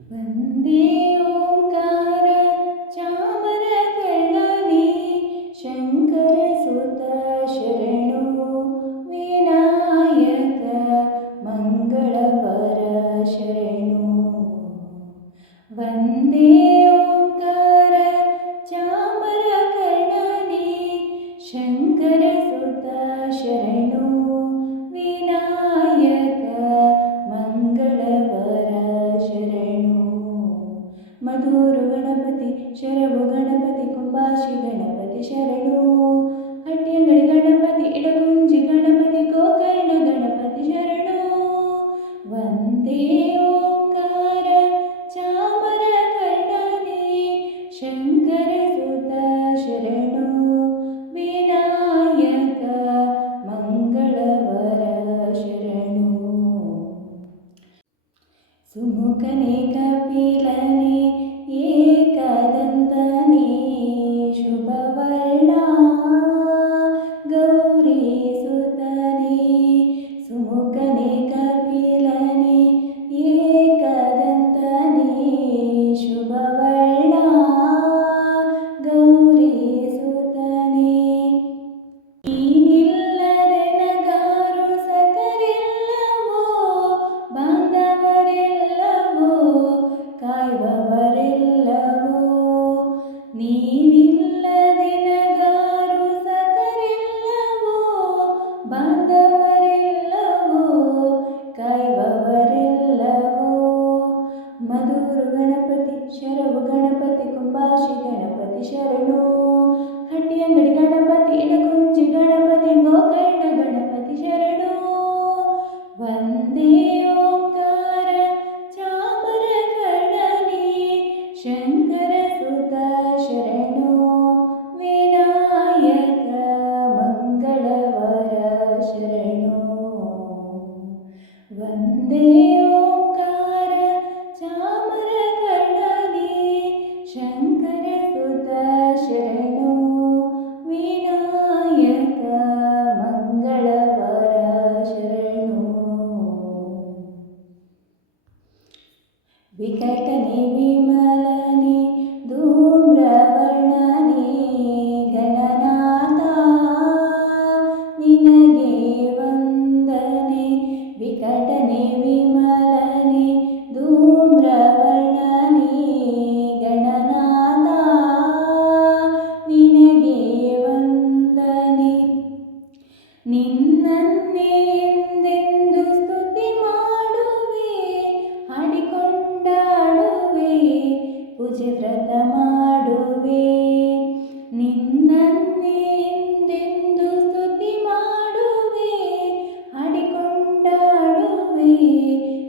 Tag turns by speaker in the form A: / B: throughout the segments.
A: वन्दे ओङ्कार चामरकर्णने शङ्करसुत शरणो विनायक मङ्गलवर शरणो। वन्दे ओङ्कार चामरकर्णने शङ्करसुत शरणो ಮಧುರು ಗಣಪತಿ ಶರಭು ಗಣಪತಿ ಕುಂಬಾಶಿ ಗಣಪತಿ ಶರಣು. ಹಟ್ಟಿಯಂಗಡಿ ಗಣಪತಿ, ಇಡಗುಂಜಿ ಗಣಪತಿ, ಗೋಕರ್ಣ ಗಣಪತಿ ಶರಣು. ವಂದೇ ಓಂಕಾರ, ಚಾಮರ ಕರ್ಣನೆ ಶಂಕರ ನೀನಿಲ್ಲದೆ ನಗಾರು ಸತರೆಲ್ಲವೋ ಬಾಂಧವರೆಲ್ಲವೋ ಕಾಯುವವರೆಲ್ಲವೋ ಮಧುರು ಗಣಪತಿ ಶರವು ಗಣಪತಿ ಕುಂಬಾಶಿ ಗಣಪತಿ ಶರಣು. ವಂದೇ ಓಂಕಾರ ಚಾಮರ ಕರ್ಣನೆ ಶಂಕರ ಸುತ ಶರಣು ವಿನಾಯಕ ಮಂಗಳವರ ಶರಣು ನಿನ್ನನ್ನೇ ಎಂದೆಂದು ಸ್ತುತಿ ಮಾಡುವೆ ಹಾಡಿಕೊಂಡಾಡುವೆ ಪೂಜೆ ವ್ರತ ಮಾಡುವೆ ನಿನ್ನನ್ನೇ ಎಂದೆಂದು ಸ್ತುತಿ ಮಾಡುವೆ ಹಾಡಿಕೊಂಡಾಡುವೆ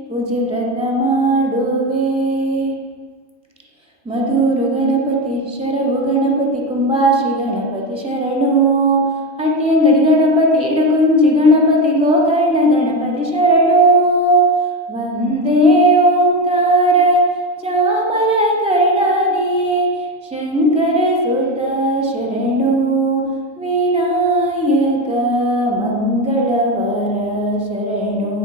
A: ಪೂಜೆ ವ್ರತ ಮಾಡುವೆ ಮಧುರು ಗಣಪತಿ ಶರವು ಗಣಪತಿ ಕುಂಬಾಶಿ ಗಣಪತಿ ಶರಣು നാട്യ ഗണപതി ഇടകുഞ്ചി ഗണപതി ഗോകർണ ഗണപതി ശരണോ. വന്ദേ ഓംകാര ചാമര കരുണാനേ ശങ്കര സുത ശരണോ. വിനായക മംഗളവര ശരണോ.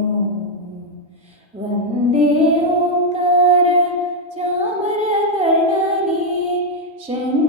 A: വന്ദേ ഓംകാര ചാമര കരുണാനേ ശങ്കര